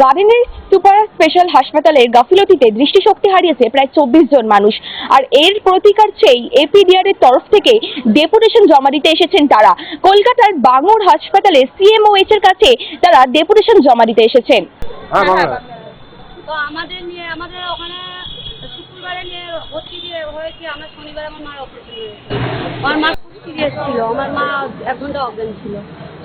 গার্ডেনের super special হাসপাতালের গাফিলতিতে দৃষ্টিশক্তি হারিয়েছে প্রায় চব্বিশ জন মানুষ। আর এর প্রতিকার চেয়েই এপিডিআর এর তরফ থেকে ডেপুটেশন জমা দিতে এসেছেন তারা। কলকাতার বাঙুর হাসপাতালে সিএমওএইচ এর কাছে তারা ডেপুটেশন জমা দিতে এসেছেন। হ্যাঁ তো আমাদের নিয়ে আমাদের ওখানে শুক্রবারে নিয়ে ভর্তি হয়েছে আমরা শনিবার আমার মার অপারেশন হয়েছে। আমার মা খুব সিরিয়াস ছিল আমার মা এক ঘণ্টা অজ্ঞান ছিল।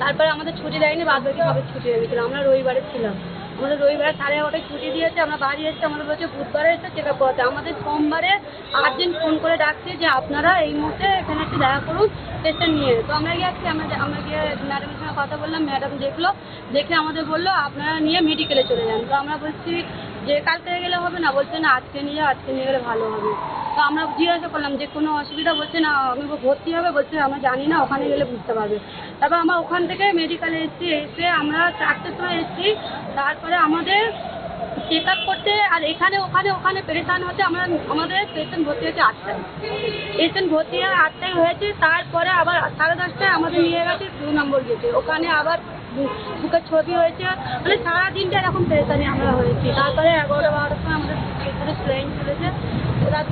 তারপরে আমাদের ছুটি দেয়নি বাদ বাকি সবে ছুটি হয়ে গেছিল আমরা রবিবারে ছিলাম। আমাদের রবিবার সাড়ে এগারোটায় ছুটি দিয়েছে, আমরা বাড়ি এসেছি, আমাদের বলছে বুধবারে এসে চেক আপ করাতে। আমাদের সোমবারে আর্জেন্ট ফোন করে ডাকছে যে আপনারা এই মুহূর্তে এখানে একটু দেখা করুন পেশেন্ট নিয়ে। তো আমরা গিয়েছি আমরা আমরা গিয়ে ম্যাডামের সঙ্গে কথা বললাম ম্যাডাম দেখল, দেখে আমাদের বলল, আপনারা নিয়ে মেডিকেলে চলে যান। তো আমরা বলছি, যে কাল থেকে গেলে হবে না? বলছে, না, আজকে নিয়ে আজকে নিয়ে গেলে ভালো হবে। তো আমরা জিজ্ঞাসা করলাম যে কোনো অসুবিধা বলছে না আমি ভর্তি হবে বলছে, আমরা জানি না, ওখানে গেলে বুঝতে পারবে। তারপর আমরা ওখান থেকে মেডিকেলে এসেছি এসে আমরা চারটের সময় এসেছি। তারপরে আমাদের চেক আপ করতে, আর এখানে, ওখানে ওখানে পেরেশান হতে আমরা, আমাদের পেশেন্ট ভর্তি হয়েছে আটটায়। পেশেন্ট ভর্তি হয়ে আটটায় হয়েছে, তারপরে আবার সাড়ে দশটায় আমাদের নিয়ে গেছে, দু নম্বর গেটে। ওখানে আবার বুকের ছবি হয়েছে। মানে সারা দিনটা এরকম পেরেশানি আমরা হয়েছি। তারপরে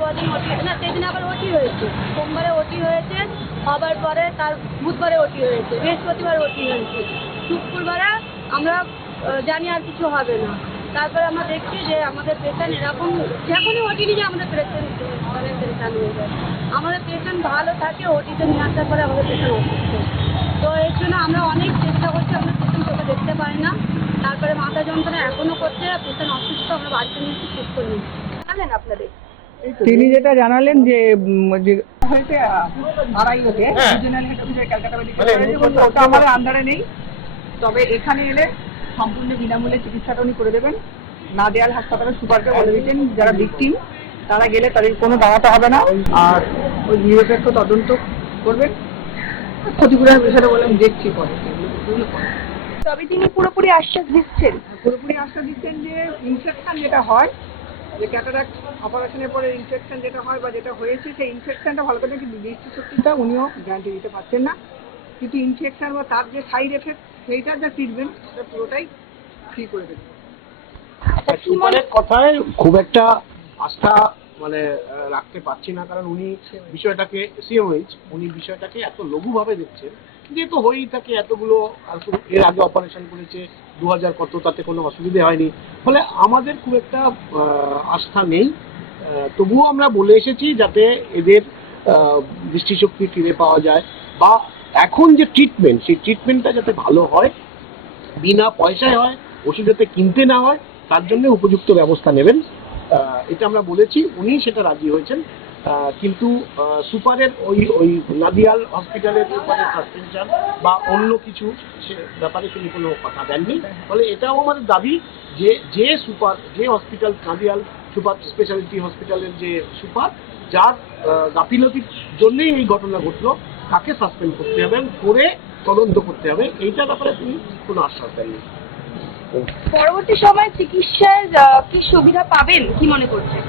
রাত দিন ওটি না, সেদিন আবার ওটি হয়েছে। সোমবারে ওটি হয়েছে হবার পরে তার বুধবারে ওটি হয়েছে। বৃহস্পতিবার ওটি হয়েছে। শুক্রবারে আমরা জানি আর কিছু হবে না। তারপরে আমরা দেখছি যে আমাদের পেশেন্ট এরকম, যখনই ওটি নিয়ে আমাদের পেশেন্ট মানে পেরেশান হয়ে যায়। আমাদের পেশেন্ট ভালো থাকে ওটিতে নিয়ে আসার পরে আমাদের পেশেন্ট অসুস্থ। তো এর জন্য আমরা অনেক চেষ্টা করছি, আমরা পেশেন্ট চোখে দেখতে পাই না। তারপরে মাথা যন্ত্রণা এখনও করছে পেশেন্ট অসুস্থ, আমরা বাড়িতে নিয়ে এসে সুস্থ নিই জানেন আপনাদের তিনি যেটা জানালেন যে হয়েছে রিজিওনাল ক্যালকাটা মেডিকেল মানে কলেজে বলছে ওটা আমাদের আন্ডারে নেই। তবে এখানে এলে সম্পূর্ণ বিনামূল্যে চিকিৎসাটা উনি করে দেবেন। নাদিয়াল হাসপাতালের সুপারকে বলে দিয়েছেন যারা ভিকটিম তারা গেলে তাদের কোনো দাঁড়াতে হবে না। আর ওই নিরপেক্ষ তদন্ত করবেন। ক্ষতিপূরণের বিষয়টা বললেন দেখছি পরে। পরে। তবে তিনি পুরোপুরি আশ্বাস দিচ্ছেন। পুরোপুরি আশ্বাস দিচ্ছেন যে ইনফেকশন যেটা হয় যে ক্যাটারাক্ট অপারেশনের পরে ইনফেকশন যেটা হয় বা যেটা হয়েছে সেই ইনফেকশনটা ভালো করে কিন্তু দৃষ্টি শক্তিটা উনিও গ্যারান্টি দিতে পারছেন না। কিন্তু ইনফেকশন বা তার যে সাইড এফেক্ট সেইটার যে ট্রিটমেন্ট সেটা পুরোটাই ফ্রি করে দেবে। সুপারের কথায় খুব একটা আস্থা মানে রাখতে পারছি না কারণ উনি বিষয়টাকে সিএমএইচ উনি বিষয়টাকে এত লঘুভাবে দেখছেন। যেহেতু হয়েই থাকে এতগুলো এর আগে অপারেশন করেছে দু হাজার কত, তাতে কোনো অসুবিধে হয়নি। ফলে আমাদের খুব একটা আস্থা নেই। তবুও আমরা বলে এসেছি যাতে এদের দৃষ্টিশক্তি ফিরে পাওয়া যায়। বা এখন যে ট্রিটমেন্ট সেই ট্রিটমেন্টটা যাতে ভালো হয়, বিনা পয়সায় হয়, ওষুধ যাতে কিনতে না হয়, তার জন্য উপযুক্ত ব্যবস্থা নেবেন। এটা আমরা বলেছি। উনি সেটা রাজি হয়েছেন। কিন্তু সুপারের ওই ওই নাদিয়াল হসপিটালের ব্যাপারে সাসপেনশন বা অন্য কিছু সে ব্যাপারে তিনি কোনো কথা দেননি। ফলে এটাও আমাদের দাবি যে যে সুপার, যে হসপিটাল নাদিয়াল সুপার স্পেশালিটি হসপিটালের যে সুপার, যার গাফিলতির জন্যই এই ঘটনা ঘটলো, তাকে সাসপেন্ড করতে হবে, করে তদন্ত করতে হবে। এইটার ব্যাপারে তিনি কোনো আশ্বাস দেননি। পরবর্তী সময় চিকিৎসার কি সুবিধা পাবেন, কি মনে করছেন?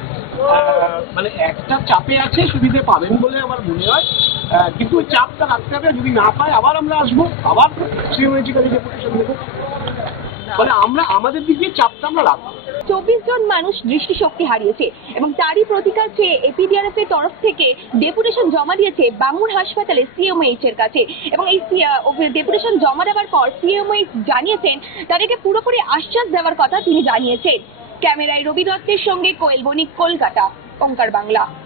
মানে একটা চাপে আছে, সুবিধে পাবেন বলে আমার মনে হয়। কিন্তু ওই চাপটা রাখতে হবে, যদি না পায় আবার আমরা আসব, আবার নেব। ফলে আমরা, আমাদের চাপটা আমরা রাখব। চব্বিশ জন মানুষ দৃষ্টিশক্তি হারিয়েছে এবং তারই প্রতিকার চেয়ে এপিডিআরএফ এর তরফ থেকে ডেপুটেশন জমা দিয়েছে বাঙুর হাসপাতালে সিএমএইচ এর কাছে। এবং এই ডেপুটেশন জমা দেওয়ার পর সিএমএইচ জানিয়েছেন, তাদেরকে পুরোপুরি আশ্বাস দেওয়ার কথা তিনি জানিয়েছেন। ক্যামেরায় রবি দত্তের সঙ্গে কোয়েল বণিক কলকাতা ওঙ্কার বাংলা।